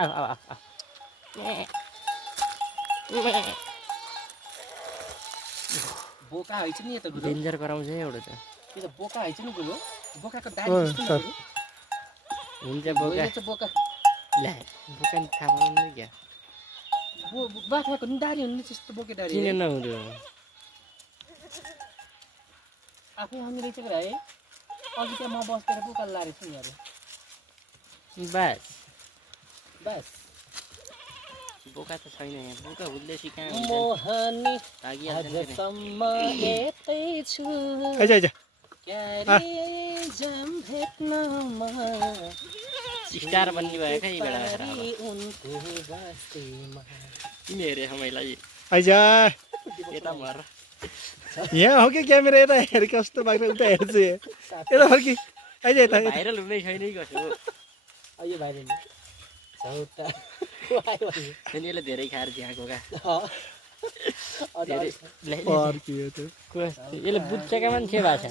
आऊ आऊ आऊ बोका हैछ नि त गुरु डेन्जर गराउँछ है एउटा त त्यो त बोका हैछ नि गुरु बोकाको दाडी अँ, जस्तो सर। गुरु हुन्छ बोका बोका चाहिँ बोका ल्या बोका नि थाहा पाउनु क्या बाख्राको नि दाडी हुने त्यस्तो बोके दाडी किन नहुँदो आफै हामी रहेछ है अघि त्यहाँ म बस्दै बोका लारेछ नि यार बस बस बोका त छैन यहाँ बोका हुल्ले सिकायो मोहनी तागिहाल्छ नि आजसम्म यतै छु आइज आइज क्यारे जाम भेट्नमा स्टार बन्ने भयो क्या यी बेला आएर अब। उनको बस्तीमा तिमी हेरे मैलाई आइज यता भएर यहाँ हो कि क्यामेरा यता हेर कस्तो बाख्रा उता हेर्छु यता फर्की आइज यता यता। भाइरल हुनै छैन कसो आयो बाहिर नि छौटा आयो भने अनि यसले धेरै खाएर झ्याएको क्या अँ धेरै फर्कियो त यसले बुझ्छ क्या मान्छे भाषा